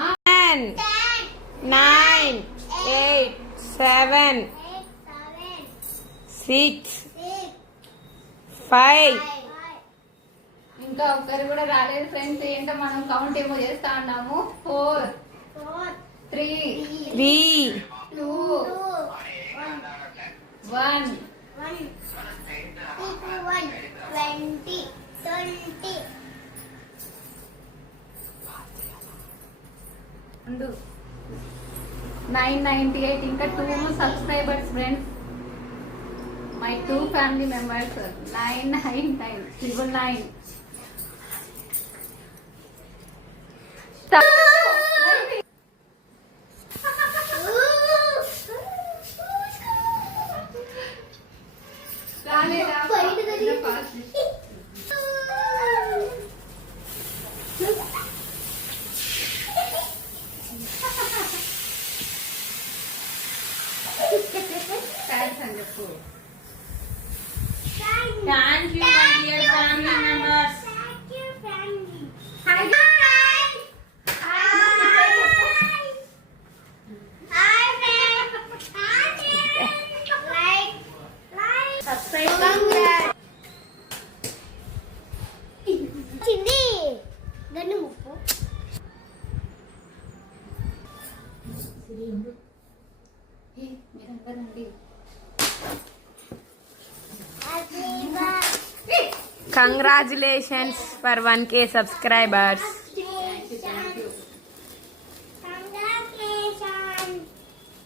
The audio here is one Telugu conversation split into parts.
10, 9, 8, 7, 6, 5. ఇంకా ఒక్కరు కూడా రాలేదు ఫ్రెండ్స్. ఏంటో మనం కౌంట్ ఏమో చేస్తా ఉన్నాము. 4, 3, 2, 1. 998. ఇంకా 2 subscribers friends. My 2 family members. 999. Thank you, my dear family members. Thank you, family. Hi. Congratulations for 1K subscribers.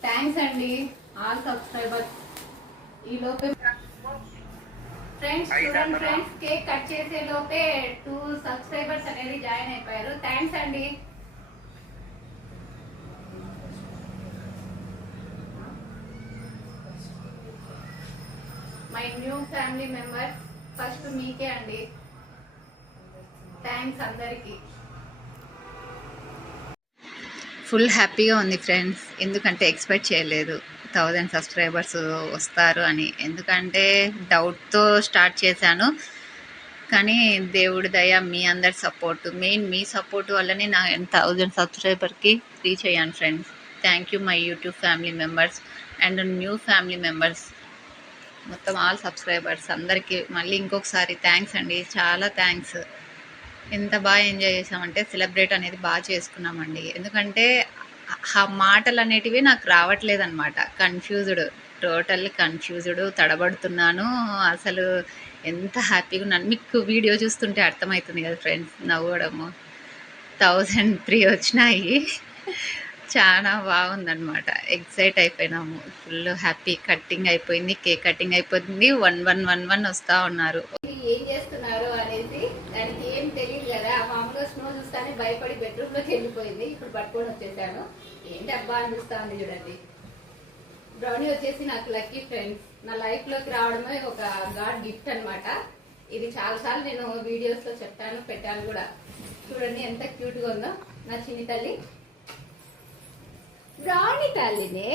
Thanks అండి ఆల్ సబ్స్క్రైబర్స్. ఈ లోపే ఫ్రెండ్స్ చూడండి ఫ్రెండ్స్, కేక్ కట్ చేసే లోపే 2 సబ్స్క్రైబర్స్ అనేది జాయిన్ అయిపోయారు. థ్యాంక్స్ అండి. My new family members, first మీకే అండి థ్యాంక్స్ అందరికి. ఫుల్ హ్యాపీగా ఉంది ఫ్రెండ్స్. ఎందుకంటే ఎక్స్పెక్ట్ చేయలేదు 1000 సబ్స్క్రైబర్స్ వస్తారు అని. ఎందుకంటే డౌట్తో స్టార్ట్ చేశాను, కానీ దేవుడి దయ, మీ అందరి సపోర్టు, మెయిన్ మీ సపోర్ట్ వల్లనే నా 1000 సబ్స్క్రైబర్కి రీచ్ అయ్యాను friends. Thank you my YouTube family members and new family members, మొత్తం ఆల్ సబ్స్క్రైబర్స్ అందరికీ మళ్ళీ ఇంకొకసారి థ్యాంక్స్ అండి. చాలా థ్యాంక్స్. ఎంత బాగా ఎంజాయ్ చేసామంటే సెలబ్రేట్ అనేది బాగా చేసుకున్నామండి. ఎందుకంటే ఆ మాటలు అనేటివి నాకు రావట్లేదు అనమాట. టోటల్ కన్ఫ్యూజ్డ్, తడబడుతున్నాను. అసలు ఎంత హ్యాపీగా ఉన్నాను. మీకు వీడియో చూస్తుంటే అర్థమవుతుంది కదా ఫ్రెండ్స్, నవ్వడము. 1003 వచ్చినాయి. చాలా బాగుందనమాట. ఎక్సైట్ అయిపోయినాము. Full happy. కట్టింగ్ అయిపోయింది, కేక్ కటింగ్ అయిపోతుంది. 1111 వస్తూ ఉన్నారు. ఏం చేస్తున్నారు అనేసి దానికి ఏం తెలియదు కదా. మామూలుగా స్నో చూస్తానే భయపడి బెడ్రూమ్ లోకి వెళ్ళిపోయింది. ఇప్పుడు పట్టుకొని వచ్చేసాను. ఏంటి అబ్బా అని చూస్తా ఉంది చూడండి. బ్రౌనీ వచ్చేసి నాకు లక్కీ ఫ్రెండ్స్. నా లైఫ్ లోకి రావడమే ఒక గాడ్ గిఫ్ట్ అనమాట. ఇది చాలా సార్లు నేను వీడియోస్ లో చెప్తాను, పెట్టాను కూడా. చూడండి ఎంత క్యూట్ గా ఉందో నా చిన్ని తల్లి. బ్రౌనీ తల్లినే